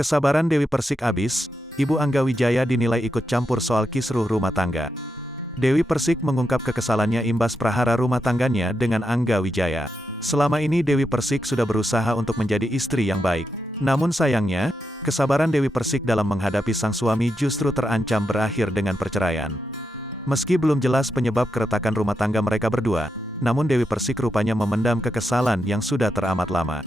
Kesabaran Dewi Persik habis, Ibu Angga Wijaya dinilai ikut campur soal kisruh rumah tangga. Dewi Persik mengungkap kekesalannya imbas prahara rumah tangganya dengan Angga Wijaya. Selama ini Dewi Persik sudah berusaha untuk menjadi istri yang baik. Namun sayangnya, kesabaran Dewi Persik dalam menghadapi sang suami justru terancam berakhir dengan perceraian. Meski belum jelas penyebab keretakan rumah tangga mereka berdua, namun Dewi Persik rupanya memendam kekesalan yang sudah teramat lama.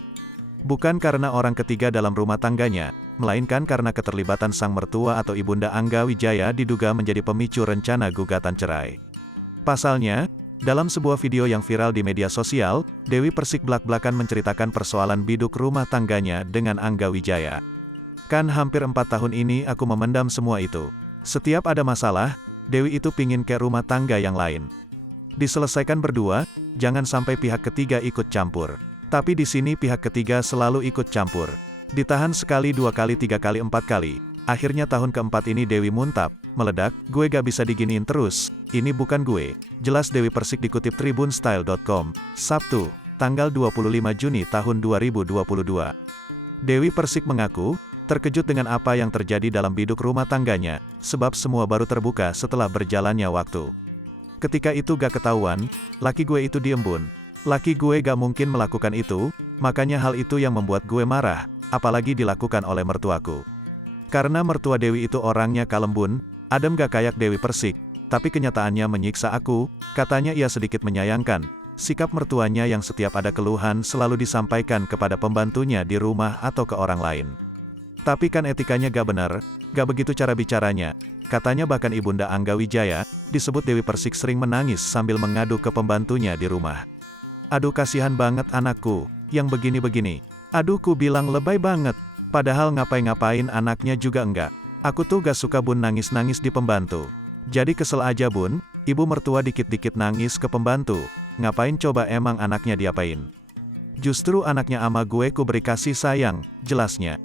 Bukan karena orang ketiga dalam rumah tangganya, melainkan karena keterlibatan sang mertua atau Ibunda Angga Wijaya diduga menjadi pemicu rencana gugatan cerai. Pasalnya, dalam sebuah video yang viral di media sosial, Dewi Persik belak-belakan menceritakan persoalan biduk rumah tangganya dengan Angga Wijaya. Kan hampir 4 tahun ini aku memendam semua itu. Setiap ada masalah, Dewi itu pingin ke rumah tangga yang lain. Diselesaikan berdua, jangan sampai pihak ketiga ikut campur. Tapi di sini pihak ketiga selalu ikut campur. Ditahan sekali, 2 kali, 3 kali, 4 kali. Akhirnya tahun keempat ini Dewi muntap, meledak, gue gak bisa diginiin terus, ini bukan gue. Jelas Dewi Persik dikutip tribunstyle.com, Sabtu, tanggal 25 Juni tahun 2022. Dewi Persik mengaku, terkejut dengan apa yang terjadi dalam biduk rumah tangganya, sebab semua baru terbuka setelah berjalannya waktu. Ketika itu gak ketahuan, laki gue itu diem bun. Laki gue gak mungkin melakukan itu, makanya hal itu yang membuat gue marah, apalagi dilakukan oleh mertuaku. Karena mertua Dewi itu orangnya kalem bun, adem gak kayak Dewi Persik, tapi kenyataannya menyiksa aku, katanya ia sedikit menyayangkan, sikap mertuanya yang setiap ada keluhan selalu disampaikan kepada pembantunya di rumah atau ke orang lain. Tapi kan etikanya gak benar, gak begitu cara bicaranya, katanya bahkan Ibunda Angga Wijaya, disebut Dewi Persik sering menangis sambil mengadu ke pembantunya di rumah. Aduh kasihan banget anakku, yang begini-begini. Aduh ku bilang lebay banget, padahal ngapain-ngapain anaknya juga enggak. Aku tuh gak suka bun nangis-nangis di pembantu. Jadi kesel aja bun, ibu mertua dikit-dikit nangis ke pembantu. Ngapain coba emang anaknya diapain? Justru anaknya ama gue ku beri kasih sayang, jelasnya.